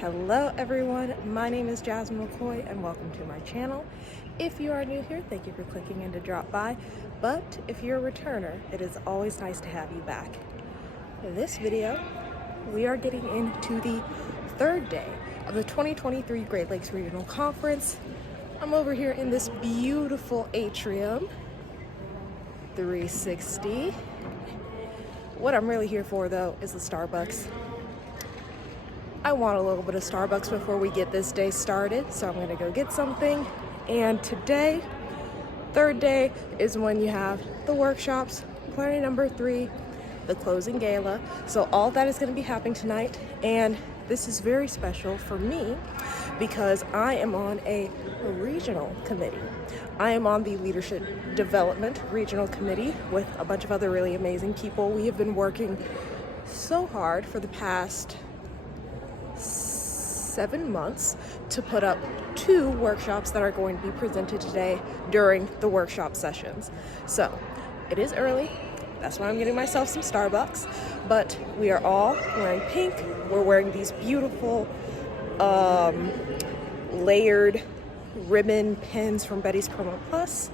Hello everyone, my name is Jasmine McCoy and welcome to my channel. If you are new here, thank you for clicking in to drop by, but if you're a returner, it is always nice to have you back. In this video, we are getting into the third day of the 2023 Great Lakes Regional Conference. I'm over here in this beautiful atrium, 360. What I'm really here for though is the Starbucks. I want a little bit of Starbucks before we get this day started, so I'm gonna go get something. And today, third day, is when you have the workshops, plenary number 3, the Closing Gala. So all that is gonna be happening tonight, and this is very special for me because I am on a regional committee. I am on the Leadership Development Regional Committee with a bunch of other really amazing people. We have been working so hard for the past 7 months to put up 2 workshops that are going to be presented today during the workshop sessions. So it is early, that's why I'm getting myself some Starbucks, but we are all wearing pink. We're wearing these beautiful layered ribbon pins from Betty's Promo Plus.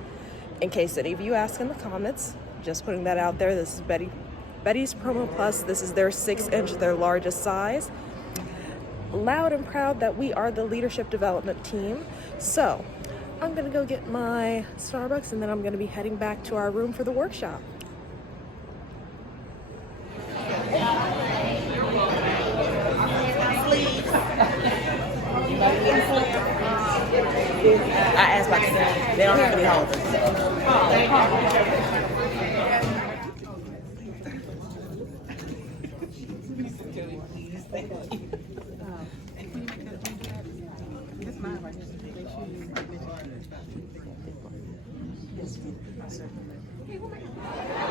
In case any of you ask in the comments, just putting that out there, this is Betty's Promo Plus. This is their 6-inch, their largest size. Loud and proud that we are the leadership development team. So I'm gonna go get my Starbucks and then I'm gonna be heading back to our room for the workshop. I asked about that. They don't have any holders.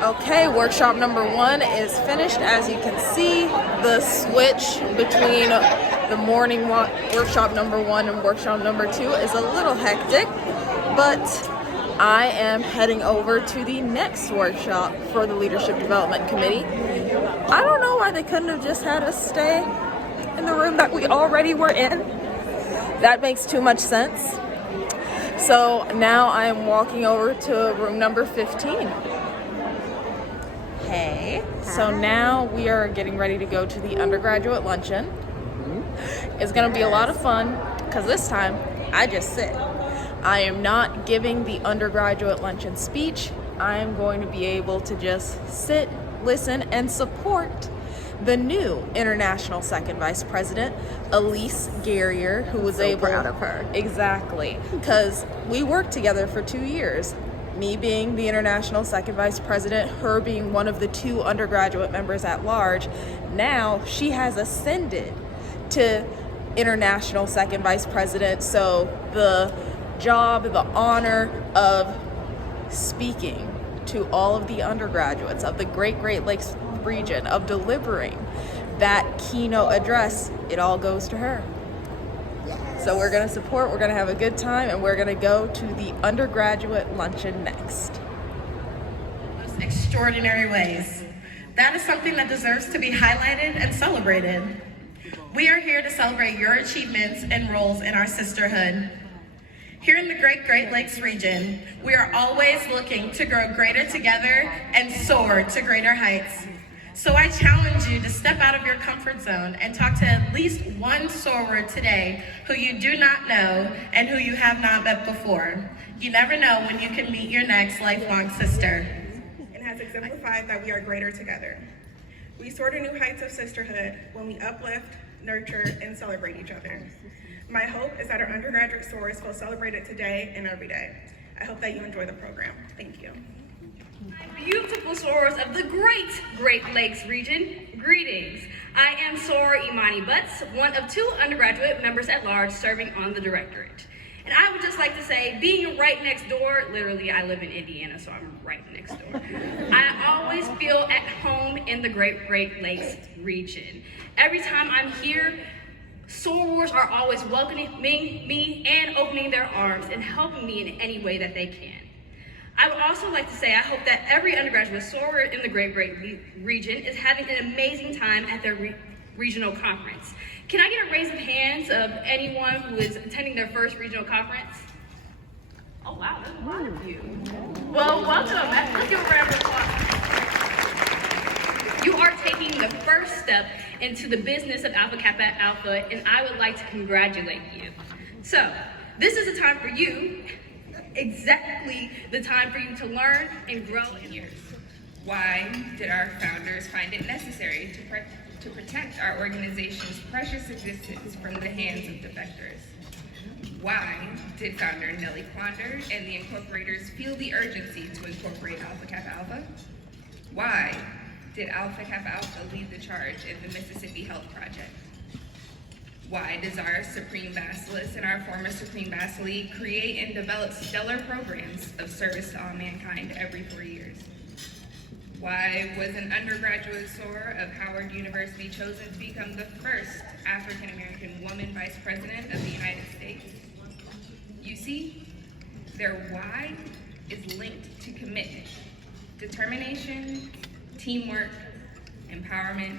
Okay, workshop number 1 is finished. As you can see, the switch between the morning workshop number 1 and workshop number 2 is a little hectic, but I am heading over to the next workshop for the Leadership Development Committee. I don't know why they couldn't have just had us stay in the room that we already were in. That makes too much sense. So now I am walking over to room number 15. Hey. So now we are getting ready to go to the Undergraduate Luncheon. It's gonna be a lot of fun because this time I just sit. I am not giving the Undergraduate Luncheon speech. I am going to be able to just sit, listen, and support the new International Second Vice President, Alysse Guerrier, who was Proud of her. Exactly, because we worked together for 2 years. Me being the International Second Vice President, her being one of the 2 undergraduate members at large. Now she has ascended to International Second Vice President, so the job, the honor of speaking to all of the undergraduates of the Great Lakes region, of delivering that keynote address, it all goes to her. Yes. So we're gonna support, we're gonna have a good time, and we're gonna go to the Undergraduate Luncheon next. Most extraordinary ways. That is something that deserves to be highlighted and celebrated. We are here to celebrate your achievements and roles in our sisterhood. Here in the Great Lakes region, we are always looking to grow greater together and soar to greater heights. So I challenge you to step out of your comfort zone and talk to at least one soror today who you do not know and who you have not met before. You never know when you can meet your next lifelong sister. And has exemplified that we are greater together. We soar to new heights of sisterhood when we uplift, nurture, and celebrate each other. My hope is that our undergraduate sorors feel celebrated today and every day. I hope that you enjoy the program. Thank you. Beautiful sorors of the Great Lakes region, greetings. I am Soror Imani Butts, one of 2 undergraduate members at large serving on the directorate. And I would just like to say, being right next door, literally I live in Indiana, so I'm right next door. I always feel at home in the Great Lakes region. Every time I'm here, sorors are always welcoming me and opening their arms and helping me in any way that they can. I would also like to say I hope that every undergraduate soror in the Great region is having an amazing time at their regional conference. Can I get a raise of hands of anyone who is attending their first regional conference? Oh wow, there's a lot of you. Well, welcome. Let's give a round of applause. You are taking the first step into the business of Alpha Kappa Alpha, and I would like to congratulate you. So, this is a time for you, exactly the time for you to learn and grow in years. Why did our founders find it necessary to protect our organization's precious existence from the hands of defectors? Why did founder Nellie Klonder and the incorporators feel the urgency to incorporate Alpha Kappa Alpha? Why did Alpha Kappa Alpha lead the charge in the Mississippi Health Project? Why does our Supreme Basilisk and our former Supreme Basilee create and develop stellar programs of service to all mankind every 4 years? Why was an undergraduate soror of Howard University chosen to become the first African-American woman vice president of the United States? You see, their why is linked to commitment, determination, teamwork, empowerment,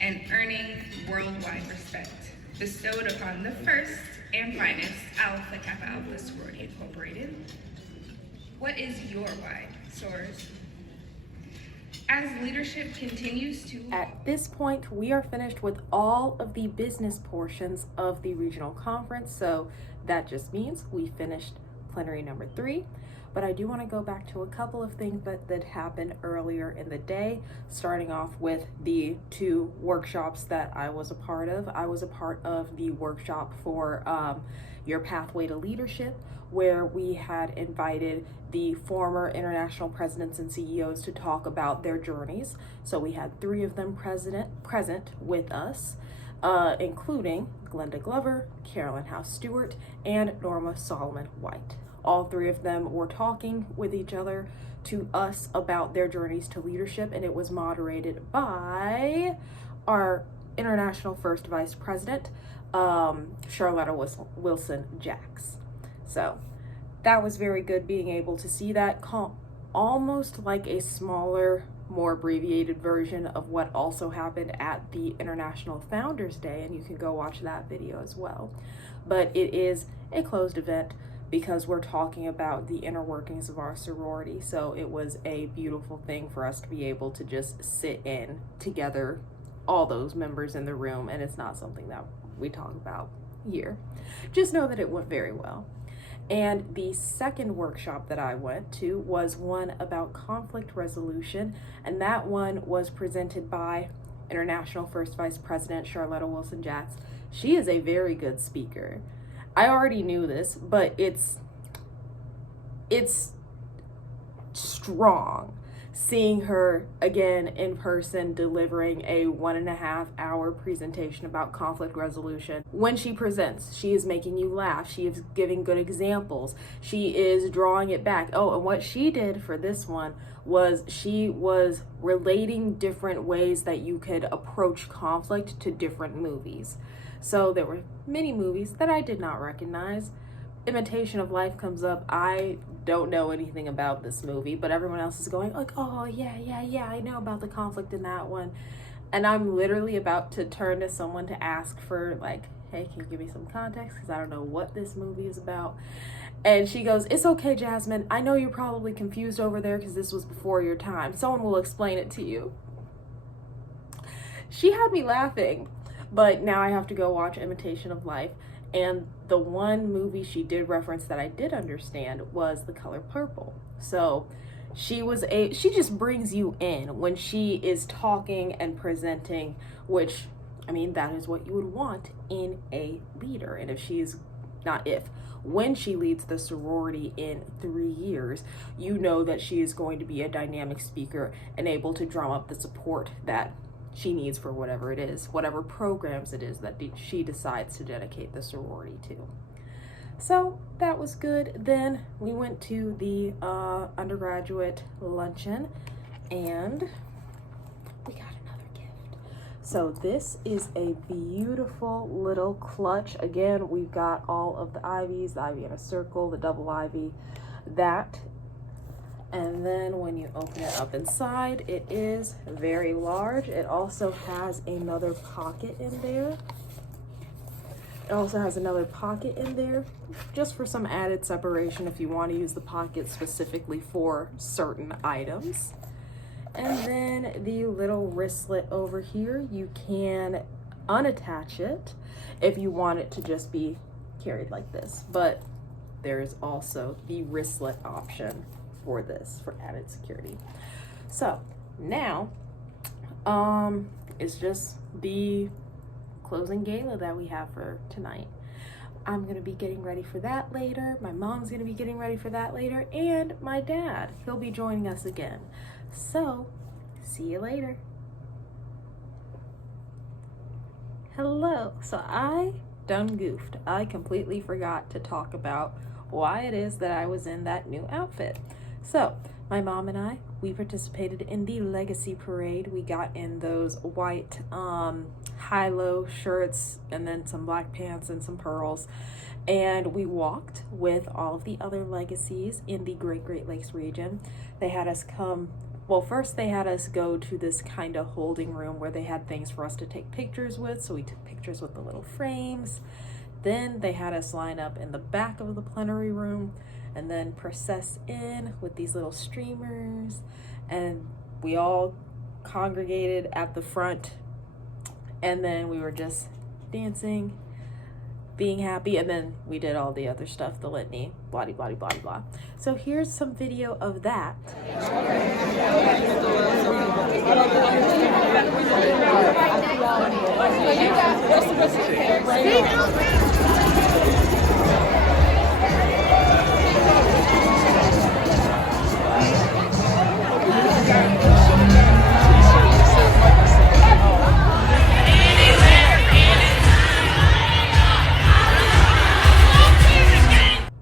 and earning worldwide respect bestowed upon the first and finest Alpha Kappa Alpha Sorority Incorporated. What is your why, sorors? As leadership continues to... At this point, we are finished with all of the business portions of the regional conference, so that just means we finished plenary number 3. But I do want to go back to a couple of things that happened earlier in the day, starting off with the 2 workshops that I was a part of. I was a part of the workshop for Your Pathway to Leadership, where we had invited the former international presidents and CEOs to talk about their journeys. So we had 3 of them present with us, including Glenda Glover, Carolyn House Stewart, and Norma Solomon White. All 3 of them were talking with each other to us about their journeys to leadership, and it was moderated by our international first vice president, Charlotta Wilson Jacks. So that was very good, being able to see that, almost like a smaller, more abbreviated version of what also happened at the International Founders Day, and you can go watch that video as well. But it is a closed event because we're talking about the inner workings of our sorority, so it was a beautiful thing for us to be able to just sit in together, all those members in the room, and it's not something that we talk about here. Just know that it went very well. And the second workshop that I went to was one about conflict resolution, and that one was presented by International First Vice President Charlotta Wilson Jacks. She is a very good speaker. I already knew this, but it's strong seeing her again in person delivering a 1.5-hour presentation about conflict resolution. When she presents, she is making you laugh. She is giving good examples. She is drawing it back. Oh, and what she did for this one was she was relating different ways that you could approach conflict to different movies. So there were many movies that I did not recognize. Imitation of Life comes up. I don't know anything about this movie, but everyone else is going like, oh yeah, I know about the conflict in that one. And I'm literally about to turn to someone to ask for like, hey, can you give me some context? Because I don't know what this movie is about. And she goes, it's okay, Jasmine. I know you're probably confused over there because this was before your time. Someone will explain it to you. She had me laughing, but now I have to go watch Imitation of Life. And the one movie she did reference that I did understand was The Color Purple. So she just brings you in when she is talking and presenting, which, I mean, that is what you would want in a leader. And when she leads the sorority in 3 years, you know that she is going to be a dynamic speaker and able to drum up the support that she needs for whatever it is, whatever programs it is that she decides to dedicate the sorority to. So that was good. Then we went to the undergraduate luncheon and we got another gift. So this is a beautiful little clutch. Again, we've got all of the ivies, the ivy in a circle, the double ivy, that. And then when you open it up inside, it is very large. It also has another pocket in there. It also has another pocket in there, just for some added separation if you want to use the pocket specifically for certain items. And then the little wristlet over here, you can unattach it if you want it to just be carried like this. But there is also the wristlet option for this, for added security. So now, it's just the closing gala that we have for tonight. I'm gonna be getting ready for that later. My mom's gonna be getting ready for that later, and my dad, he'll be joining us again. So, see you later. Hello. So I done goofed. I completely forgot to talk about why it is that I was in that new outfit. So my mom and I, we participated in the Legacy Parade. We got in those white high-low shirts and then some black pants and some pearls. And we walked with all of the other legacies in the Great Lakes region. They had us come, well, first they had us go to this kind of holding room where they had things for us to take pictures with. So we took pictures with the little frames. Then they had us line up in the back of the plenary room and then process in with these little streamers. And we all congregated at the front. And then we were just dancing, being happy, and then we did all the other stuff, the litany, blah, blah, blah, blah, blah. So here's some video of that.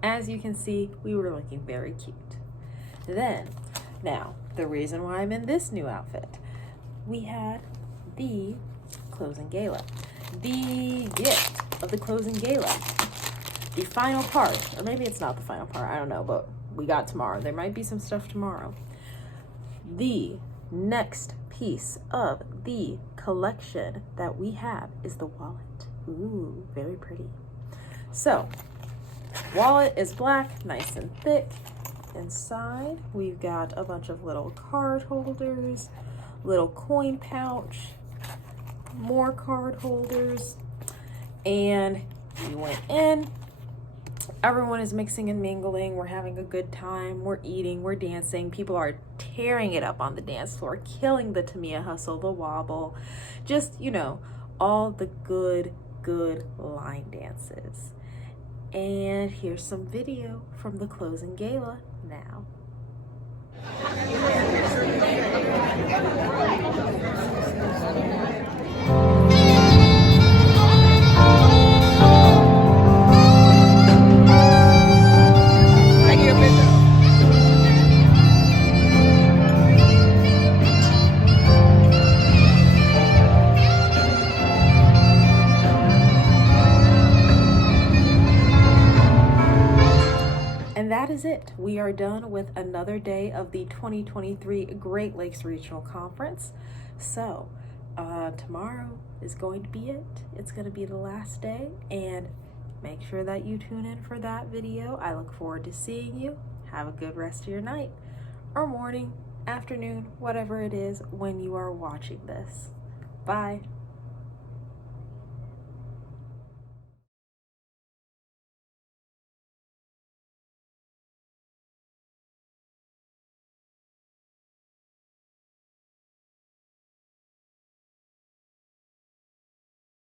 As you can see, we were looking very cute. Then, now, the reason why I'm in this new outfit, we had the closing gala. The gift of the closing gala, the final part, or maybe it's not the final part, I don't know, but we got tomorrow. There might be some stuff tomorrow. The next piece of the collection that we have is the wallet. Ooh, very pretty. So, wallet is black, nice and thick. Inside, we've got a bunch of little card holders, little coin pouch, more card holders, and we went in. Everyone is mixing and mingling. We're having a good time. We're eating, we're dancing. People are tearing it up on the dance floor, killing the Tamiya hustle, the wobble, just, you know, all the good line dances. And here's some video from the closing gala now. And that is it. We are done with another day of the 2023 Great Lakes Regional Conference. So tomorrow is going to be it. It's going to be the last day, and make sure that you tune in for that video. I look forward to seeing you. Have a good rest of your night or morning, afternoon, whatever it is when you are watching this. Bye.